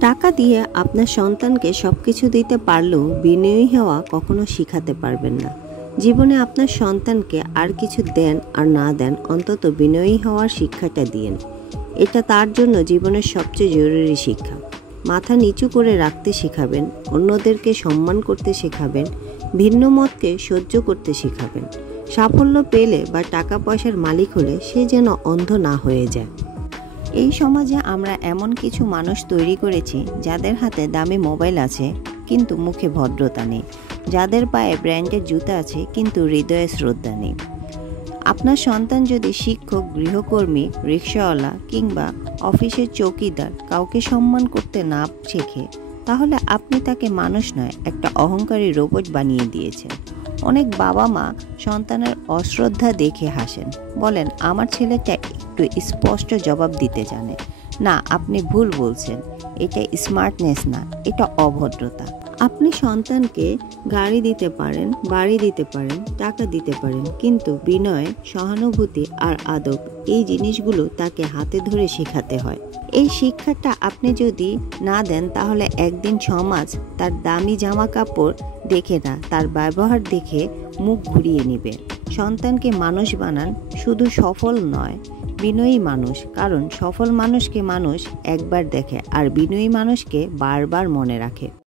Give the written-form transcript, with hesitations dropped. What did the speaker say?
টাকা দিয়ে আপনার সন্তানকে সবকিছু দিতে পারলেও বিনয়ী হওয়া কখনো শিখাতে পারবেন না। জীবনে আপনার সন্তানকে আর কিছু দেন আর না দেন, অন্তত বিনয়ী হওয়ার শিক্ষাটা দিয়েন। এটা তার জন্য জীবনের সবচেয়ে জরুরি শিক্ষা। মাথা নিচু করে রাখতে শেখাবেন, অন্যদেরকে সম্মান করতে শেখাবেন, ভিন্ন মতকে সহ্য করতে শেখাবেন। সাফল্য পেলে বা টাকা পয়সার মালিক হলে সে যেন অন্ধ না হয়ে যায়। এই সমাজে আমরা এমন কিছু মানুষ তৈরি করেছি যাদের হাতে দামি মোবাইল আছে কিন্তু মুখে ভদ্রতা নেই, যাদের পায়ে ব্র্যান্ডের জুতা আছে কিন্তু হৃদয়ে শ্রদ্ধা নেই। আপনার সন্তান যদি শিক্ষক, গৃহকর্মী, রিকশাওয়ালা কিংবা অফিসের চৌকিদার কাউকে সম্মান করতে না শেখে, তাহলে আপনি তাকে মানুষ নয়, একটা অহংকারী রোবট বানিয়ে দিয়েছেন। অনেক বাবা মা সন্তানের অশ্রদ্ধা দেখে হাসেন, বলেন আমার ছেলেটা একটু স্পষ্ট জবাব দিতে জানে। না, আপনি ভুল বলছেন। এটা স্মার্টনেস না, এটা অভদ্রতা। আপনি সন্তানকে গাড়ি দিতে পারেন, বাড়ি দিতে পারেন, টাকা দিতে পারেন, কিন্তু বিনয়, সহানুভূতি আর আদব, এই জিনিসগুলো তাকে হাতে ধরে শেখাতে হয়। এই শিক্ষাটা আপনি যদি না দেন, তাহলে একদিন সমাজ তার দামি জামা কাপড় দেখে না, তার ব্যবহার দেখে মুখ ঘুরিয়ে নেবে। সন্তানকে মানুষ বানান, শুধু সফল নয়, বিনয়ী মানুষ। কারণ সফল মানুষকে মানুষ একবার দেখে আর বিনয়ী মানুষকে বারবার মনে রাখে।